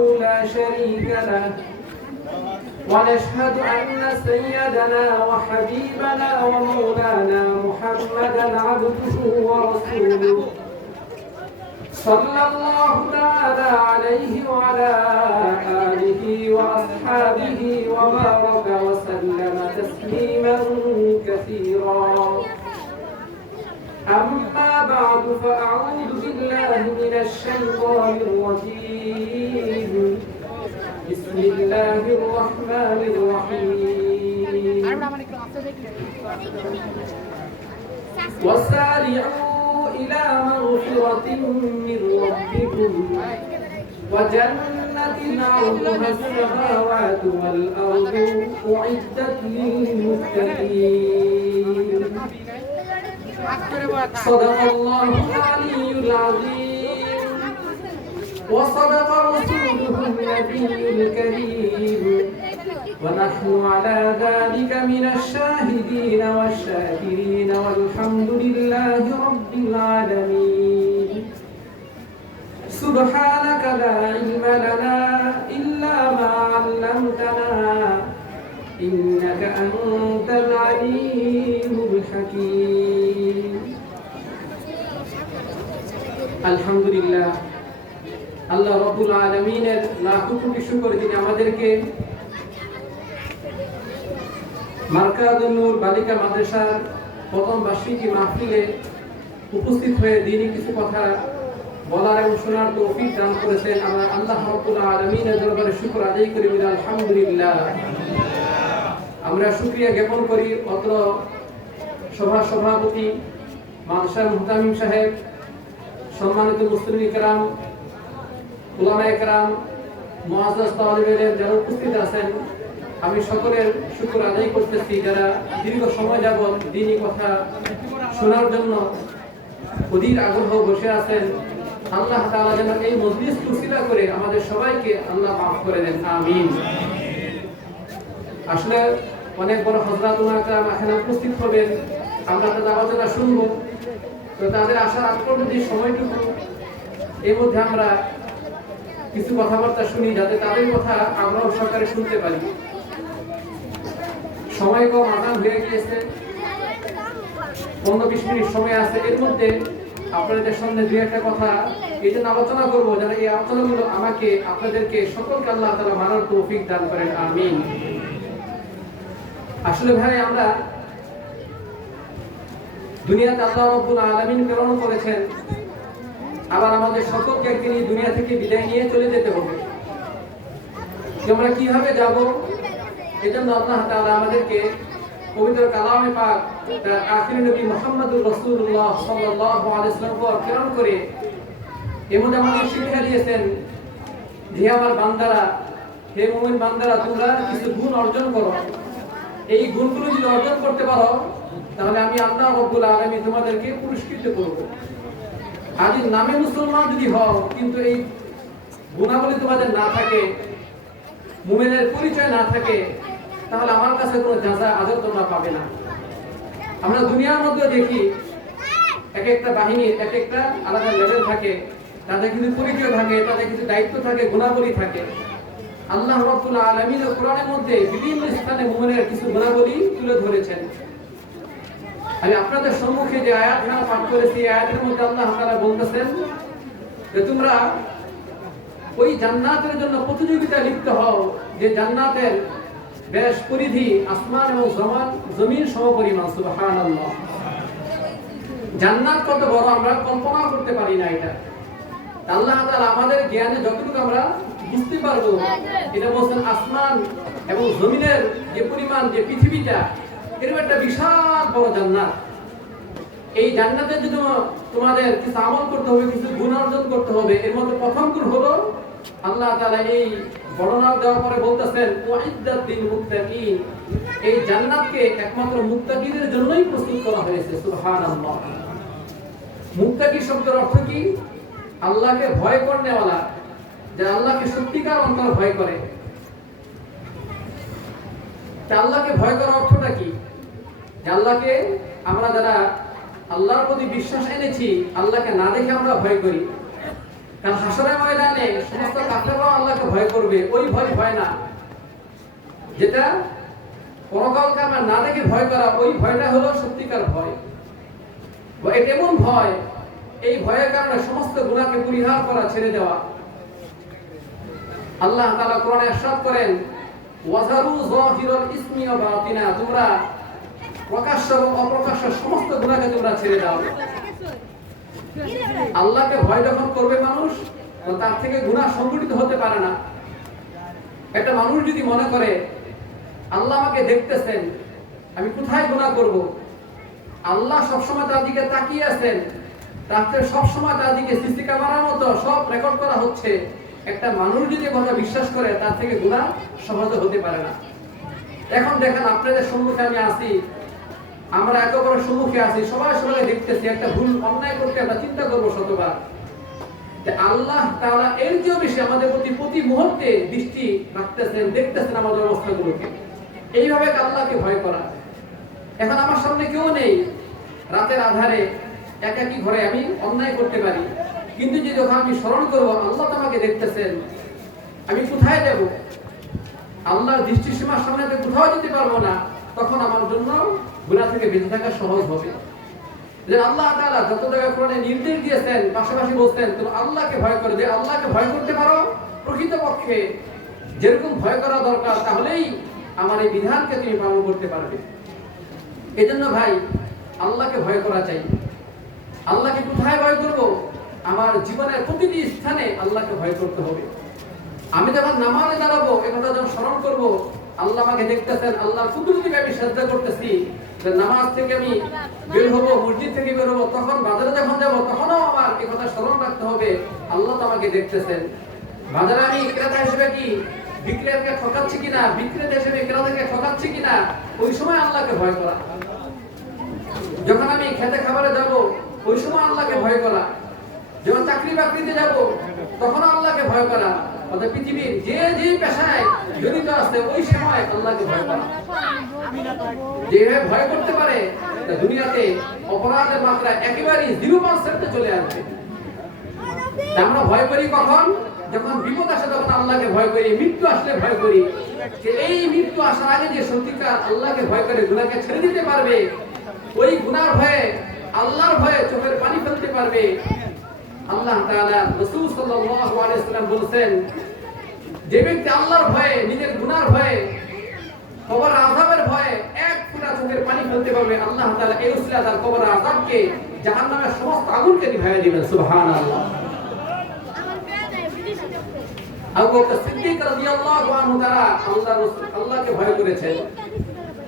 لا شريك له ونشهد أن سيدنا وحبيبنا ومولانا محمدا عبده ورسوله صلى الله تعالى عليه وعلى آله وأصحابه وبارك وسلم تسليما كثيرا. أما بعد فأعوذ بالله من الشيطان الرجيم. بسم الله الرحمن الرحيم. وسارعوا إلى مغفرة من ربكم وجنة عرضها السماوات والأرض أعدت للمتقين. صدق الله العلي العظيم وصدق رسوله النبي الكريم ونحن على ذلك من الشاهدين والشاكرين والحمد لله رب العالمين. سبحانك لا علم لنا إلا ما علمتنا إنك أنت العليم الحكيم. الحمد لله আল্লাহ রব্বুল আলামিনের লাখো কোটি শুকর যিনি আমাদেরকে মার্কাজুন নূর বালিকা মাদ্রাসার প্রথম বার্ষিকী মাহফিলে উপস্থিত হয়ে দিনই কিছু কথা বলার এবং শোনার তৌফিক দান করেছেন। আমরা আল্লাহ রব্বুল আলামিনের দরবারে শুকর আদায় করি, আলহামদুলিল্লাহ। আমরা শুকরিয়া জ্ঞাপন করি অত্র সভাপতি মাদ্রাসার মুহতামিম সাহেব, সম্মানিত মুসলিম کرام, উলামায়ে کرام, মুআজ্জাজ তালিবে ইলম যারা উপস্থিত আছেন, আমি সকলের শুকর আদায় করতেছি যারা দীর্ঘ সময় যাবত দ্বীনি কথা শোনার জন্য অধীর আগ্রহ বসে আছেন। আল্লাহ তাআলা যেন এই মজলিস উসিলা করে আমাদের সবাইকে আল্লাহ মাফ করে দেন, আমিন। আসলে অনেক বড় হযরত উলামা এখানে উপস্থিত হবেন, আমরা তাদের আলোচনা শুনবো। তো তাদের আসার আগ পর্যন্ত যে সময়টুকু এর মধ্যে আমরা কিছু কথাবার্তা শুনি যাতে তাদের কথা আগ্রহ সহকারে শুনতে পারি। সময় কম, আজান হয়ে গিয়েছে, 15-20 মিনিট সময় আছে। এর মধ্যে আপনাদের সামনে দুই একটা কথা এই জন্য আলোচনা করবো যেন এই আলোচনাগুলো আমাকে আপনাদেরকে সকলকে আল্লাহ তাআলা মানার তৌফিক দান করেন, আমিন। আসলে ভাই আমরা দুনিয়াতে আল্লাহ রাব্বুল আলামিন প্রেরণ করেছেন, আবার আমাদের সকলকে একদিন এই দুনিয়া থেকে বিদায় নিয়ে চলে যেতে হবে। আমরা কিভাবে যাব, এজন্য আল্লাহ তাআলা আমাদেরকে পবিত্র কালামে পাক তার আখির নবী মুহাম্মদুর রাসূলুল্লাহ সাল্লাল্লাহু আলাইহি ওয়াসাল্লামকে প্রেরণ করে এর মধ্যে আমাদের শিক্ষা দিয়েছেন যে আমার বান্দারা, হে মুমিন বান্দারা, তোমরা কিছু গুণ অর্জন করো। এই গুণগুলো যদি অর্জন করতে পারো তাহলে আমি আল্লাহ রাব্বুল আলামিন তোমাদেরকে পুরস্কৃত করব। আর যদি নামে মুসলমান যদি হও কিন্তু এই গুণাবলী তোমাদের না থাকে, মুমিনের পরিচয় না থাকে, তাহলে আমার কাছে কোনো জাযা আদর তোমরা পাবে না। আমরা দুনিয়ার মধ্যে দেখি এক একটা বাহিনীর এক একটা আলাদা লেভেল থাকে, তাদের কিছু পরিচয় থাকে, তাদের কিছু দায়িত্ব থাকে, গুণাবলী থাকে। আল্লাহ রাব্বুল আলামিন কোরআনের মধ্যে বিভিন্ন স্থানে মুমিনের কিছু গুণাবলী তুলে ধরেছেন। আমি আপনাদের সম্মুখে যে আয়াতখানা পাঠ করেছি, আয়াতের মধ্যে আল্লাহ তাআলা বলতেছেন যে তোমরা ওই জান্নাতের জন্য প্রতিযোগিতা লিপ্ত হও যে জান্নাতের বেশ পরিধি আসমান এবং জমিন সমপরিমাণ। সুবহানাল্লাহ। জান্নাত কত বড় আমরা কল্পনা করতে পারি না। এটা আল্লাহ তাআলা আমাদের জ্ঞানে যতটুকু আমরা বুঝতে পারবো, এটা বলছেন আসমান এবং জমিনের যে পরিমাণ, যে পৃথিবীটা, এরকম একটা বিশাল বড় জান্নাত। এই জান্নাতের জন্য তোমাদের কিছু আমল করতে হবে, কিছু গুণ অর্জন করতে হবে। এর মধ্যে প্রথম গুণ হলো আল্লাহ তাআলা এই বর্ণনা দেওয়ার পরে বলতেছেন ওয়াইদ্দাত লিল মুত্তাকিন, এই জান্নাতকে একমাত্র মুত্তাকিদের জন্যই প্রস্তুত করা হয়েছে। সুবহানাল্লাহ। মুত্তাকি শব্দের অর্থ কি? আল্লাহকে ভয় করনেওয়ালা, যারা আল্লাহকে সত্যিকার অন্তরে ভয় করে। আল্লাহকে ভয় করার অর্থটা কি? আল্লাহকে আমরা যারা আল্লাহর প্রতি বিশ্বাস এনেছি, আল্লাহকে না দেখে আমরা ভয় করি। কারণ হাসরের ময়দানে সমস্ত কাফেররা আল্লাহকে ভয় করবে, ওই ভয় না যেটা পরকালকে আমরা না দেখে ভয় করা, ওই ভয়টা হলো সত্যিকার ভয়। এটা এমন ভয়, এই ভয়ের কারণে সমস্ত গুনাহকে পরিহার করা, ছেড়ে দেওয়া। আল্লাহ তাআলা কোরআনে ইরশাদ করেন, ওয়াজারু যাহিরাল ইসমি ওয়া বাতিনা, তোমরা প্রকাশ্য এবং অপ্রকাশ্য সমস্ত গুনাহকে তোমরা ছেড়ে দাও। আল্লাহকে ভয় যখন করবে মানুষ, তার থেকে গুনাহ সংগঠিত হতে পারে না। একটা মানুষ যদি মনে করে আল্লাহ আমাকে দেখতেছেন, আমি কোথায় গুনাহ করব, আল্লাহ সবসময় তার দিকে তাকিয়ে আছেন, তাকে সবসময় তার দিকে সিসি ক্যামেরার মতো সব রেকর্ড করা হচ্ছে, একটা মানুষ যদি কথা বিশ্বাস করে, তার থেকে গুনাহ সহজে হতে পারে না। এখন দেখেন আপনাদের সম্মুখে আমি আছি, আমরা একেবারে সম্মুখে আছি, সবাই সবাই দেখতেছি, একটা ভুল অন্যায় করতে আমরা চিন্তা করবো শতবার। আল্লাহ তাআলা এর চেয়েও বেশি আমাদের প্রতি মুহূর্তে দৃষ্টি রাখতেছেন, দেখতেছেন আমাদের অবস্থাগুলোকে। এইভাবে আল্লাহকে ভয় করা। এখন আমার সামনে কেউ নেই, রাতের আধারে একাকী ঘরে আমি অন্যায় করতে পারি, কিন্তু যে যখন আমি স্মরণ করবো আল্লাহ আমাকে দেখতেছেন, আমি কোথায় যাব, আল্লাহর দৃষ্টিসীমার সামনে কোথাও যেতে পারবো না, তখন আমার জন্য গুনাহ থেকে বেঁচে থাকা সহজ হবে। যে আল্লাহ তাআলা যত জায়গায় কোরআনে নির্দেশ দিয়েছেন, পাশাপাশি বলছেন তুমি আল্লাহকে ভয় করো। যে আল্লাহকে ভয় করতে পারো প্রকৃতপক্ষে যেরকম ভয় করা দরকার, তাহলেই আমার এই বিধানকে তুমি পালন করতে পারবে। এজন্য ভাই আল্লাহকে ভয় করা চাই। আল্লাহকে কোথায় ভয় করব? আমার জীবনের প্রতিটি স্থানে আল্লাহকে ভয় করতে হবে। আমি যখন নামাজে দাঁড়াবো, একথা যখন স্মরণ করব, আল্লাহ আমাকে দেখতেছেন, আল্লাহর কুদরতিকে আমি সাজদা করতেছি। নামাজ থেকে আমি বের হবো, মসজিদ থেকে বের হবো, তখন বাজারে যখন যাবো, তখনও আমার এই কথা স্মরণ রাখতে হবে, আল্লাহ তো আমাকে দেখতেছেন। বাজারে আমি ক্রেতা হিসেবে কি বিক্রেতাকে ঠকাচ্ছি কিনা, বিক্রেতা হিসেবে ক্রেতাকে ঠকাচ্ছি কিনা, ওই সময় আল্লাহকে ভয় করা। যখন আমি খেতে খাবারে যাব, ওই সময় আল্লাহকে ভয় করা। যখন চাকরি বাকরিতে যাব, তখন আল্লাহকে ভয় করা। অর্থাৎ পৃথিবীর যে যে পেশায় জড়িত আছে, ওই সময় আল্লাহকে ভয় করা। যেভাবে ভয় করতে পারে, দুনিয়াতে অপরাধের মাত্রা একেবারেই 0% চলে আসবে। আমরা ভয় করি কখন? যখন বিপদ আসে তখন আল্লাহকে ভয় করি, মৃত্যু আসলে ভয় করি। যে এই মৃত্যু আসার আগে যে সত্যিকার আল্লাহকে ভয় করে গুনাহকে ছেড়ে দিতে পারবে, ওই গুনার ভয়ে, আল্লাহর ভয়ে চোখের পানি ফেলতে পারবে। আল্লাহ তাআলা রাসূল সাল্লাল্লাহু আলাইহি ওয়াসাল্লাম বলেছেন, যে ব্যক্তি আল্লাহর ভয়ে, নিজের গুনার ভয়ে, কবর আযাবের ভয়ে এক ফোঁটা চোখের পানি ফেলতে পারবে, আল্লাহ তাআলা এই উসিলা তার কবর আযাবকে, জাহান্নামের সমস্ত আগুনকে নিভাইয়া দিবেন। সুবহানাল্লাহ। আবু বকর সিদ্দিক রাদিয়াল্লাহু আনহু তারা আল্লাহকে ভয় করেছেন।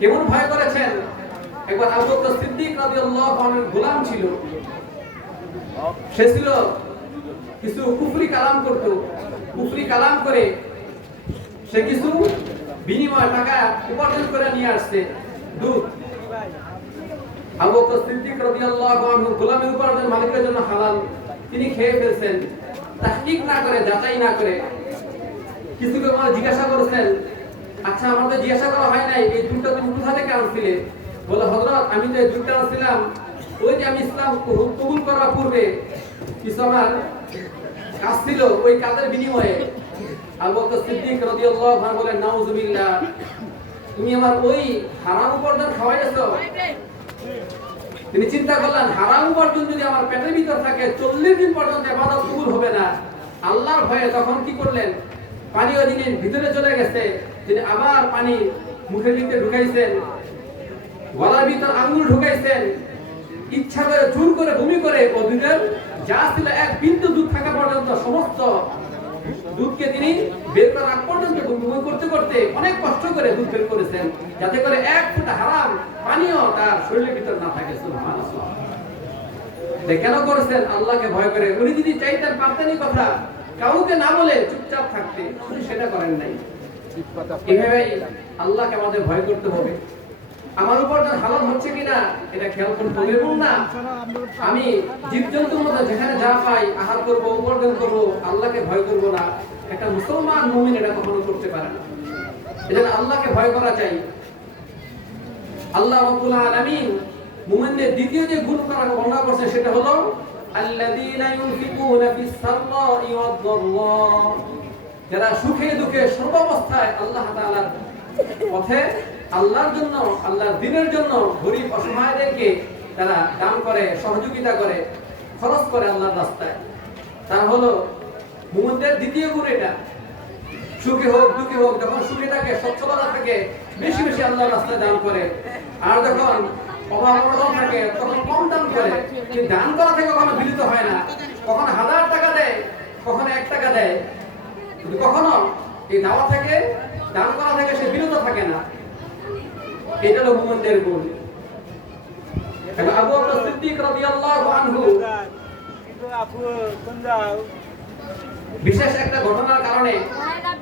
কেমন ভয় করেছেন? একবার আবু বকর সিদ্দিক রাদিয়াল্লাহু আনহু গোলাম ছিল। সে ছিল কিছু কুফরি কালাম করত। কুফরি কালাম করে সে কিছু বিনিময় টাকা উপার্জন করে নিয়ে আসছে, দুধ। আবু বকর সিদ্দিক রাদিয়াল্লাহু আনহু গোলামের উপার্জন মালিকের জন্য হালাল, তিনি খেয়ে ফেলছেন, তাহকিক না করে, যাচাই না করে। কিছু লোক আমাকে জিজ্ঞাসা করেছেন, আচ্ছা আমাদের জিজ্ঞাসা করা হয় নাই, এই দুধটা তুমি কোথা থেকে আনছিলে? বলে, হযরত আমি তো এই দুধটা আনছিলাম, ওই যে আমি ইসলাম কবুল করার পূর্বে কিছু আমার কাজ ছিল, ওই কাজের বিনিময়ে। আবু বকর সিদ্দিক রাদিয়াল্লাহু আনহু বলেন, নাউযুবিল্লাহ, তুমি আমার ওই হারাম উপার্জন খাওয়াইছো। তিনি চিন্তা করলেন, হারাম উপার্জন যদি আমার পেটের ভিতর থাকে, 40 দিন পর্যন্ত ইবাদত কবুল হবে না। আল্লাহর ভয়ে তখন কি করলেন? পানি ওই দিনের ভিতরে চলে গেছে, তিনি আবার পানি মুখের ভিতরে ঢুকাইছেন, গলার ভিতর আঙ্গুল ঢুকাইছেন, ইচ্ছা করে জোর করে বমি করে ও দুধের যা ছিল এক বিন্দু দুধ থাকা পর্যন্ত সমস্ত দুধকে তিনি বের করার আগ পর্যন্ত বমি করতে করতে অনেক কষ্ট করে দুধ বের করেছেন, যাতে করে এক ফোঁটা হারাম পানিও তার শরীরের ভিতর না থাকে। সুবহানাল্লাহ। কেন করেছেন? আল্লাহকে ভয় করে। উনি যদি চাইতেন পারতেনই কথা, কাউকে না বলে চুপচাপ থাকতে, উনি সেটা করেন নাই। এভাবেই আল্লাহকে আমাদের ভয় করতে হবে। আমার উপার্জন হালাল হচ্ছে কিনা এটা খেয়াল করতে হবে, এবং না আমি জীবজন্তুর মতো যেখানে যা পাই আহার করব, উপার্জন করব, আল্লাহকে ভয় করব না। একটা মুসলমান মুমিন এটা কখনো করতে পারে না। এজন্য আল্লাহকে ভয় করা চাই। আল্লাহ রাব্বুল আলামিন মুমিনদের দ্বিতীয় যে গুণ করার বর্ণনা করছে, সেটা হলো আল্লাযীনা ইউনফিকুনা ফিস সাররা'i ওয়াদ-দাররা, যারা সুখে দুঃখে সর্বাবস্থায় আল্লাহ তাআলার পথে, আল্লাহর জন্য, আল্লাহর দ্বীনের জন্য গরীব অসহায়দেরকে তারা দান করে, সহযোগিতা করে, খরচ করে আল্লাহর রাস্তায়। তার হলো মুমিনদের দ্বিতীয় গুণ এটা। সুখে হোক দুঃখে হোক, যখন সুখে থাকে, সচ্ছলতা থাকে, বেশি বেশি আল্লাহর রাস্তায় দান করে। আর যখন অভাব অনটন থাকে তখন কম দান করে। কিন্তু দান করা থেকে কখনো বিরত হয় না। কখনো 1000 টাকা দেয়, কখনো 1 টাকা দেয়, কিন্তু কখনো এই দাওয়া থেকে, দান করা থেকে সে বিরত থাকে না। এটা হলো মুমিনদের গুণ। আবু বকর সিদ্দিক রাদিয়াল্লাহু আনহু বিশেষ একটা ঘটনার কারণে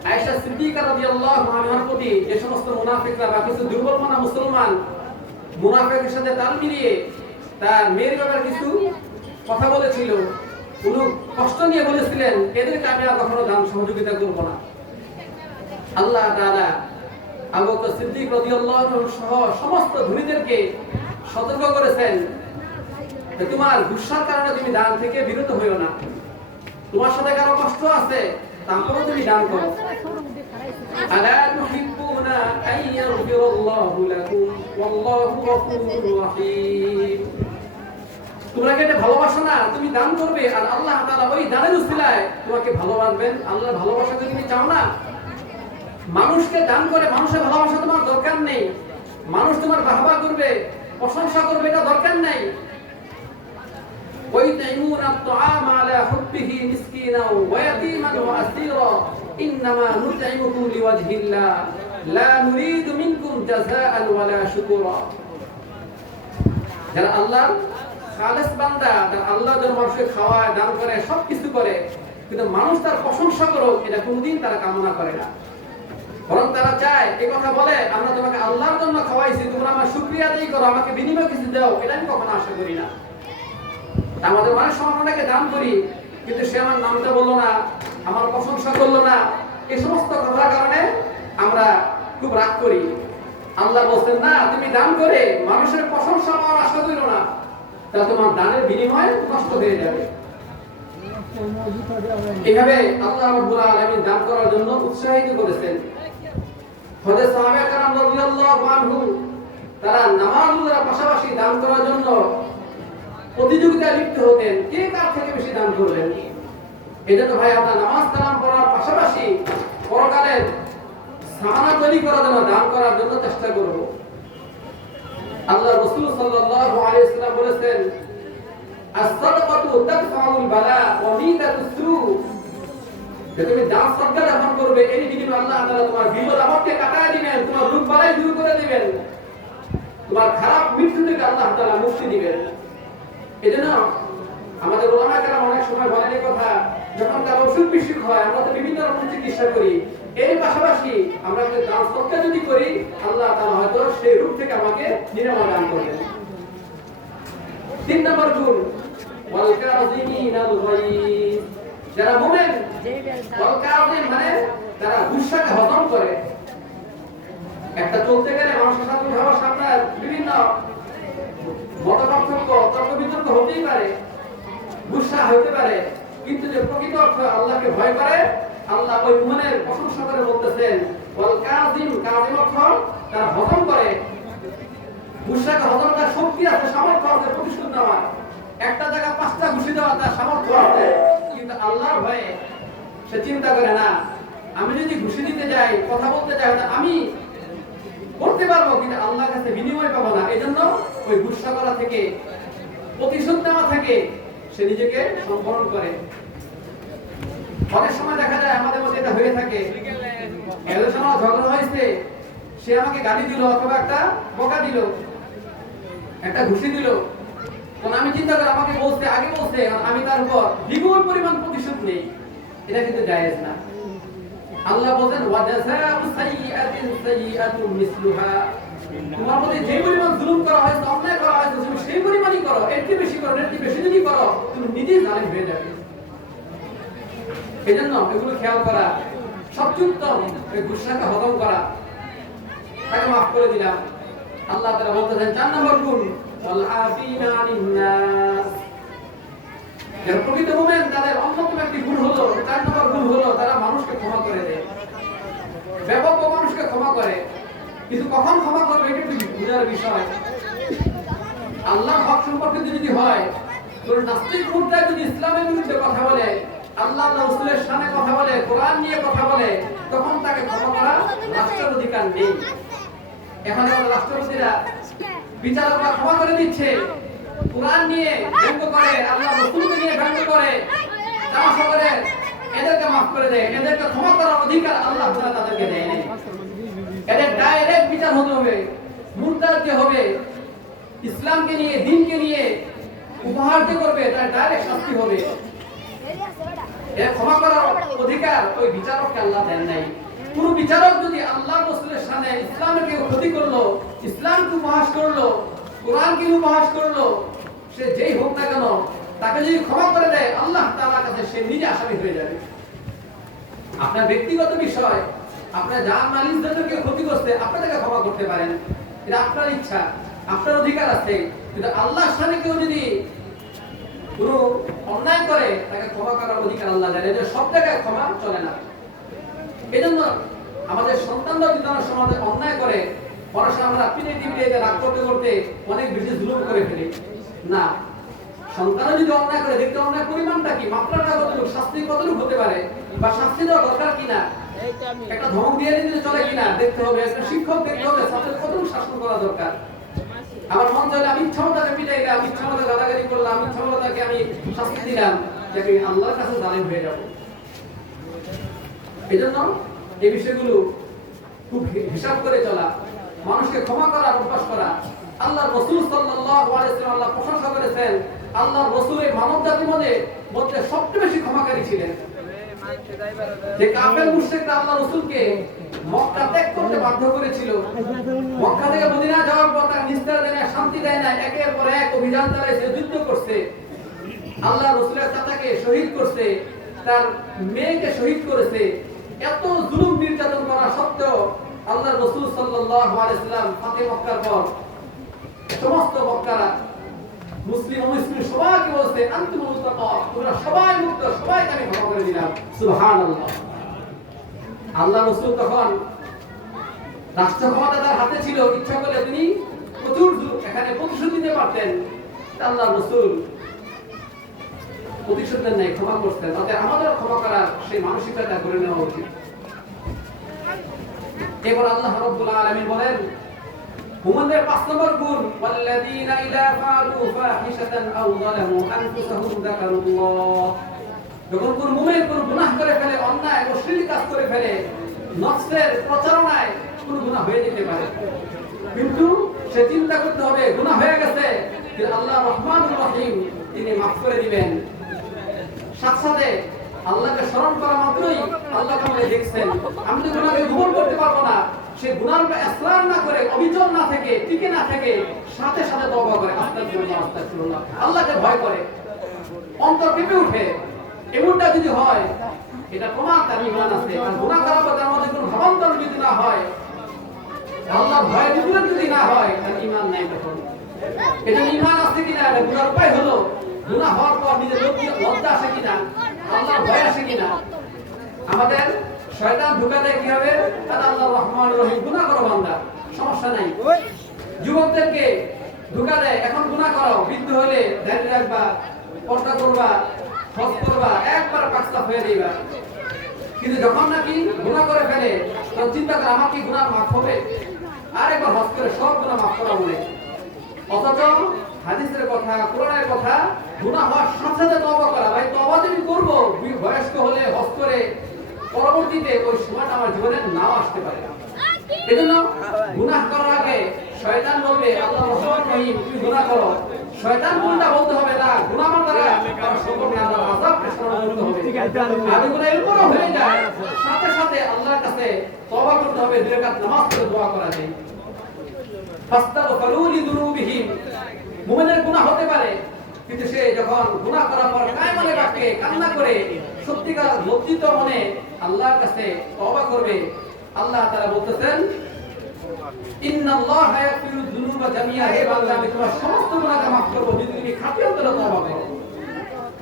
আয়েশা সিদ্দিকা রাদিয়াল্লাহু আনহার প্রতি যে সমস্ত মুনাফিকরা বা কিছু দুর্বলমানা মুসলমান মুনাফিকের সাথে তাল মিলিয়ে তার মেয়ের ব্যাপারে কিছু কথা বলেছিল, কোনো কষ্ট নিয়ে বলেছিলেন, এদেরকে আমি আর কখনো দান সহযোগিতা করব না। আল্লাহ তাআলা আবু বকর সিদ্দিক রাদিয়াল্লাহু আনহু সহ সমস্ত ধনীদেরকে সতর্ক করেছেন যে তোমার গুসার কারণে তুমি দান থেকে বিরত হইও না। তোমার সাথে কারো কষ্ট আছে, তারপরেও তুমি দান করো। আলা তুহিব্বুনা আইয়াগফিরাল্লাহু লাকুম ওয়াল্লাহু গফুরুর রহিম। তোমরা কি এটা ভালোবাসো না? তুমি দান করবে আর আল্লাহ তাআলা ওই দানের উসিলায় তোমাকে ভালোবাসবেন। আল্লাহর ভালোবাসা যদি তুমি চাও না, মানুষকে দান করে মানুষের ভালোবাসা তোমার দরকার নেই। মানুষ তোমার বাহবা করবে, প্রশংসা করবে, এটা দরকার নাই। وَيُطْعِمُونَ الطَّعَامَ عَلَى حُبِّهِ مِسْكِينًا وَيَتِيمًا وَأَسِيرًا إِنَّمَا نُطْعِمُكُمْ لِوَجْهِ اللَّهِ لَا نُرِيدُ مِنكُمْ جَزَاءً وَلَا شُكُورًا। যারা আল্লাহর খালেস বান্দা, যারা আল্লাহর জন্য মানুষকে খাওয়ায়, দান করে, সবকিছু করে, কিন্তু মানুষ তার প্রশংসা করো এটা কোনোদিন তারা কামনা করে না। বরং তারা চায়, এই কথা বলে, আমরা তোমাকে আল্লাহর জন্য খাওয়াইছি, তোমরা আমার শুকরিয়া আদায় করো, আমাকে বিনিময়ে কিছু দাও, এটা আমি কখনো আশা করি না। আমাদের মানুষ সমানটাকে দান করি, কিন্তু সে আমার নামটা বললো না, আমার প্রশংসা করলো না, এই সমস্ত কথার কারণে আমরা খুব রাগ করি। আল্লাহ বলছেন না, তুমি দান করে মানুষের প্রশংসা পাওয়ার আশা করো না, তাহলে তোমার দানের বিনিময় নষ্ট হয়ে যাবে। এইভাবে আল্লাহ রাব্বুল আলামিন দান করার জন্য উৎসাহিত করেছেন। হযরত সাহাবা کرام রাদিয়াল্লাহু আনহু তারা নামাজ রোজার পাশাপাশি দান করার জন্য প্রতিযোগিতায় লিপ্ত হতেন, কে কার থেকে বেশি দান করবেন। এজন্য ভাই আমরা নামাজ কালাম পড়ার পাশাপাশি পরকালের সামানা তৈরি করার জন্য, দান করার জন্য চেষ্টা করব। আল্লাহ রাসূল সাল্লাল্লাহু আলাইহি ওয়াসাল্লাম বলেছেন, আস-সাদাকাতু তাদফাউল বালা ওয়া মিদাতুস সু। তুমি দান সদকা যখন করবে, এই বিনিময়ে আল্লাহ তাআলা তোমার বিপদ আপদকে কাটায় দিবেন, তোমার রোগ বালাই দূর করে দিবেন, তোমার খারাপ মৃত্যু থেকে আল্লাহ তাআলা মুক্তি দিবেন। এজন্য আমাদের ওলামা কেরাম অনেক সময় বলেন এই কথা, যখন কারো অসুখ বিসুখ হয় আমরা তো বিভিন্ন রকম চিকিৎসা করি, এর পাশাপাশি আমরা যদি দান সদকা যদি করি, আল্লাহ তাআলা হয়তো সেই রোগ থেকে আমাকে নিরাময় দান করবেন। 3 নম্বর গুণ, ওয়াল কাযিমিনাল গায়জ। যারা মুমিন, ওয়াল কাযিম মানে যারা গুসাকে হজম করে। একটা চলতে গেলে মানুষের সাথে উঠাবার সামনে বিভিন্ন মতপার্থক্য, তর্ক বিতর্ক হতেই পারে, গুসা হতে পারে, কিন্তু যে প্রকৃত অর্থ আল্লাহকে ভয় করে, আল্লাহ ওই মুমিনের প্রশংসা করে বলতেছেন ওয়াল কাযিম। কাযিম অর্থ তারা হজম করে। গুসাকে হজম করার শক্তি আছে, সামর্থ্য আছে প্রতিশোধ নেওয়ার। একটা জায়গা 5টা ঘুষি দেওয়া তার সামর্থ্য আছে, কিন্তু আল্লাহর ভয়ে সে চিন্তা করে না, আমি যদি ঘুষি দিতে যাই, কথা বলতে যাই, আমি করতে পারবো, কিন্তু আল্লাহর কাছে বিনিময় পাবো না। এজন্য ওই গুসা করা থেকে, প্রতিশোধ নেওয়া থেকে সে নিজেকে সংবরণ করে। অনেক সময় দেখা যায় আমাদের মধ্যে এটা হয়ে থাকে, এদের সময় ঝগড়া হয়েছে, সে আমাকে গালি দিল অথবা একটা বকা দিল, একটা ঘুষি দিল, তখন আমি চিন্তা করি আমাকে বলতে, আগে বলতে, আমি তার উপর দ্বিগুণ পরিমাণ প্রতিশোধ নেই। এটা কিন্তু জায়েজ না। আল্লাহ বলেন ওয়া জাযাউ সাইয়্যাতিন সাইয়্যাতুন মিসলুহা। তোমার প্রতি যে পরিমাণ জুলুম করা হয়েছে, অন্যায় করা হয়েছে, তুমি সেই পরিমাণই করো, এর চেয়ে বেশি করো, এর চেয়ে বেশি যদি করো তুমি নিজেই জালিম হয়ে যাবে। এজন্য এগুলো খেয়াল করা, সবচেয়ে উত্তম এই গুসাকে হজম করা, তাকে মাফ করে দিলাম। আল্লাহ তাআলা বলতেছেন 4 নম্বর গুণ, ওয়াল আফিনা আনিন নাস। যারা প্রকৃত মুমিন তাদের অন্যতম একটি গুণ হলো, 4 নম্বর গুণ হলো তারা মানুষকে ক্ষমা করে দেয়। ব্যাপক মানুষকে ক্ষমা করে, কিন্তু কখন ক্ষমা করবে এটা একটু বুঝার বিষয়। আল্লাহর হক সম্পর্কে যদি হয়, তোর নাস্তিক মুর্দা যদি ইসলামের বিরুদ্ধে কথা বলে, আল্লাহ রাসূলের শানে কথা বলে, কোরআন নিয়ে কথা বলে, তখন তাকে ক্ষমা করা রাষ্ট্রের অধিকার নেই। এখন আমাদের রাষ্ট্রপতিরা বিচারকরা ক্ষমা করে দিচ্ছে, কোরআন নিয়ে ব্যঙ্গ করে, আল্লাহ রাসূলকে নিয়ে ব্যঙ্গ করে, তামাশা করে, এদেরকে মাফ করে দেয়। এদেরকে ক্ষমা করার অধিকার আল্লাহ তাআলা তাদেরকে দেয় নাই। এদের ডাইরেক্ট বিচার হতে হবে, মুরতাদ যে হবে, ইসলামকে নিয়ে দ্বীনকে নিয়ে উপহার যে করবে তার ডাইরেক্ট শাস্তি হবে। এর ক্ষমা করার অধিকার ওই বিচারককে আল্লাহ দেন নাই। কোন বিচারক যদি আল্লাহ রাসূলের সামনে ইসলামকে ক্ষতি করলো, ইসলামকে উপহাস করলো, কোরআনকে উপহাস করলো, সে যেই হোক না কেন, তাকে যদি ক্ষমা করে দেয় আল্লাহ তাআলার কাছে সে নিজে আসামি হয়ে যাবে। আপনার ব্যক্তিগত বিষয়, আপনার জান মাল ইজ্জতকে ক্ষতি করতে আপনি তাকে ক্ষমা করতে পারেন, এটা আপনার ইচ্ছা, আপনার অধিকার আছে। কিন্তু আল্লাহর সামনে কেউ যদি কোনো অন্যায় করে তাকে ক্ষমা করার অধিকার আল্লাহ দেন। এটা সব জায়গায় ক্ষমা চলে না। এজন্য আমাদের সন্তানরা যদি তারা সমাজে অন্যায় করে, পড়াশোনা আমরা পিটিয়ে রাগ করতে করতে অনেক বেশি জুলুম করে ফেলি না। সন্তান যদি অন্যায় করে, দেখতে অন্যায় পরিমাণটা কি, মাত্রাটা কতটুকু, শাস্তি কতটুকু হতে পারে, বা শাস্তি দেওয়া দরকার কিনা, একটা ধমক দিয়ে দিলে চলে কিনা দেখতে হবে। একটা শিক্ষক দেখতে হবে ছাত্রদের কতটুকু শাসন করা দরকার। আমার মন চাইলে আমি ইচ্ছা মতো তাকে পিটাইলাম, আমি ইচ্ছা মতো গালাগালি করলাম, আমি ইচ্ছা মতো তাকে আমি শাস্তি দিলাম, যে আমি আল্লাহর কাছে জালিম হয়ে যাব। এই জন্য এই বিষয়গুলো খুব হিসাব করে চলা, মানুষকে ক্ষমা করার অভ্যাস করা। আল্লাহ রাসূল সাল্লাল্লাহু আলাইহি ওয়াসাল্লাম আল্লাহ প্রশংসা করেছেন, আল্লাহ রাসূলের মানব জাতির মধ্যে সবচেয়ে বেশি ক্ষমাকারী ছিলেন। যে কাফের মুশরিকরা আল্লাহ রাসূলকে মক্কা ত্যাগ করতে বাধ্য করেছিল, মক্কা থেকে মদিনা যাওয়ার পর তার নিস্তার দেয় না, শান্তি দেয় না, একের পর এক অভিযান চালাইছে, যুদ্ধ করছে, আল্লাহ রাসূলের চাচাকে শহীদ করছে, তার মেয়েকে শহীদ করেছে। এত জুলুম নির্যাতন করা সত্ত্বেও আল্লাহ রাসূল সাল্লাল্লাহু আলাইহি ওয়াসাল্লাম ফাতে মক্কার পর সমস্ত মক্কারা মুসলিম অমুসলিম সবাইকে বলছে, আনতুমুল মুত্তাকা, তোমরা সবাই মুক্ত, সবাইকে আমি ক্ষমা করে দিলাম। সুবহানাল্লাহ। আল্লাহ রাসূল তখন রাষ্ট্র ক্ষমতা তার হাতে ছিল, ইচ্ছা করলে তিনি প্রচুর এখানে প্রতিশোধ নিতে পারতেন। আল্লাহ রাসূল প্রতিশোধের ন্যায় ক্ষমা করতেন। তাতে আমাদের ক্ষমা করার সেই মানসিকতা করে নেওয়া উচিত। এবার আল্লাহ রাব্বুল আলামিন বলেন, মুমিনদের 5 নম্বর গুণ, ওয়াল্লাযীনা ইযা ফাআলু ফাহিশাতান আও যালামু আনফুসাহুম যাকারুল্লাহ। যখন কোন মুমিন কোন গুনাহ করে ফেলে, অন্যায় ও শিরক কাজ করে ফেলে, নফসের প্রচারণায় কোন গুনাহ হয়ে যেতে পারে, কিন্তু সে চিন্তা করতে হবে গুনাহ হয়ে গেছে, যে আল্লাহ রহমানুর রহিম, তিনি মাফ করে দিবেন। সাথে সাথে আল্লাহকে স্মরণ করা মাত্রই আল্লাহ আমাকে দেখছেন, আমি তো গুনাহকে গোপন করতে পারবো না। সে গুনার উপরে ইসরার না করে, অবিচল না থেকে, টিকে না থেকে সাথে সাথে তওবা করে, আস্তাগফিরুল্লাহ আস্তাগফিরুল্লাহ, আল্লাহকে ভয় করে, অন্তর কেঁপে ওঠে। এমনটা যদি হয়, এটা প্রমাণ তার ঈমান আছে। আর গুনাহ করার পর তার মধ্যে কোনো ভাবান্তর যদি না হয়, আল্লাহ ভয় যদি না হয়, তার ঈমান নাই। তখন এটা ঈমান আছে কিনা, এটা গুনার উপায় হলো গুনাহ হওয়ার পর নিজের লজ্জা আসে কিনা, আল্লাহর ভয় আসে কিনা। আমাদের শয়তান ধোঁকা দেয় কি হবে, তারা আল্লাহ রহমান রহিম, গুনাহ করো বান্দা, সমস্যা নাই। যুবকদেরকে ধোঁকা দেয়, এখন গুনাহ করো, বৃদ্ধ হলে দাঁড়িয়ে রাখবা, পর্দা করবা, হজ করবা, একবার পাকসাফ হয়ে দিবা। কিন্তু যখন নাকি গুনাহ করে ফেলে, তখন চিন্তা করে আমার কি গুনাহ মাফ হবে, আর একবার হজ করে সব গুনাহ মাফ করা বলে। অথচ হাদিসের কথা, কোরআনের কথা, গুনাহ হওয়ার সাথে সাথে তওবা করা। ভাই তওবা যদি করব, বয়স্ক হলে হজ করে, পরবর্তীতে ওই সময়টা আমার জীবনে নাও আসতে পারে। এজন্য গুনাহ করার আগে শয়তান বলবে, আল্লাহ রহমান রহিম, তুমি গুনাহ করো, শয়তান কোনটা বলতে হবে না, গুনাহ আমার দ্বারা কারো সম্পর্ক না, আল্লাহর আযাবকে স্মরণ করতে হবে। আর গুনাহ এরপরও হয়ে যায়, সাথে সাথে আল্লাহর কাছে তওবা করতে হবে, 2 রাকাত নামাজ পড়ে দোয়া করা যায়। ফাস্তাগফিরু লিযুনুবিহিম, মুমিনের গুনাহ হতে পারে, কিন্তু সে যখন গুনাহ করার পর কায়মানে বাক্যে কান্না করে সত্যিকার লজ্জিত মনে আল্লাহর কাছে তওবা করবে, আল্লাহ তাআলা বলতেছেন, ইন্নাল্লাহা ইয়াগফিরু যুনুবা জামিআ, হে বান্দা আমি তোমার সমস্ত গুনাহকে maaf করব যদি তুমি খাঁটি অন্তরে তওবা করো।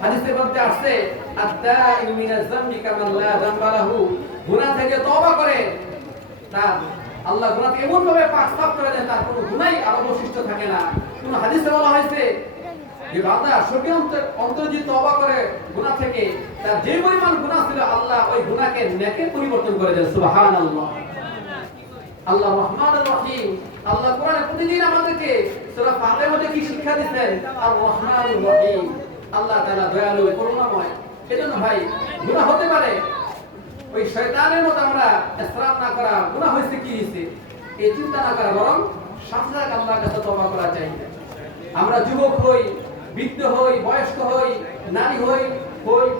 হাদিসের মধ্যে আছে আত-তাইবু মিনাজ যামবি কামান লা যামবা লাহু, গুনাহ থেকে তওবা করে তার আল্লাহ গুনাহকে এমন ভাবে পাক সাফ করে দেন তার কোনো গুনাহই আর অবশিষ্ট থাকে না। কোন হাদিসে বলা হয়েছে যে বান্দা সত্যি অন্তরে যদি তওবা করে গুনাহ থেকে, তার যে পরিমাণ গুনাহ ছিল আল্লাহ ওই গুনাহকে নেকে পরিবর্তন করে দেন। সুবহানাল্লাহ। আল্লাহ রহমানুর রহিম। আল্লাহ কোরআনে প্রতিদিন আমাদেরকে সূরা ফাতিহার মধ্যে কি শিক্ষা দিচ্ছেন? আর রহমানুর রহিম। আল্লাহ তাআলা দয়ালু, করুণাময়। এজন্য ভাই গুনাহ হতে পারে, ওই শয়তানের মতো আমরা ইসরাফ না করা, গুনাহ হয়েছে কি হয়েছে এই চিন্তা না করা, বরং সাথে সাথে আল্লাহর কাছে তওবা করা চাই। আমরা যুবক হই, বৃদ্ধ হই, বয়স্ক হই, নারী হই,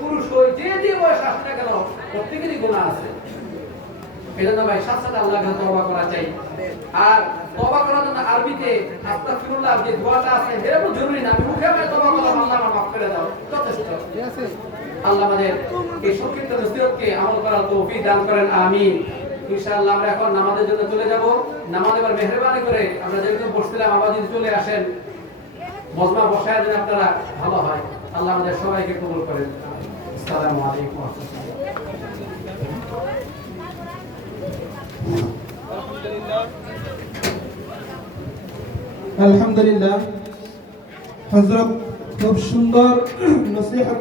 পুরুষ হই, যে যে বয়স আসছে না কেন প্রত্যেকেরই গুনাহ আছে। এজন্য ভাই সাথে সাথে আল্লাহর কাছে তওবা করা চাই। আর তওবা করার জন্য আরবিতে আস্তাগফিরুল্লাহ যে দোয়াটা আছে এটা খুব জরুরি না। আমি মুখে বলে তওবা করলাম, আল্লাহ আমাকে মাফ করে দাও, যথেষ্ট। আল্লাহ আমাদের এই সংক্ষিপ্ত নসিহতকে আমল করার তৌফিক দান করেন, আমিন। ইনশাআল্লাহ আমরা এখন নামাজের জন্য চলে যাব। নামাজ এবার মেহেরবানি করে আমরা যেরকম বসছিলাম আবার যদি চলে আসেন, মজমা বসায় দেন আপনারা, ভালো হয়। আল্লাহ আমাদের সবাইকে কবুল করেন। আসসালামু আলাইকুম ওয়া রাহমাতুল্লাহ। আলহামদুলিল্লাহ, হযরত খুব সুন্দর নসিহত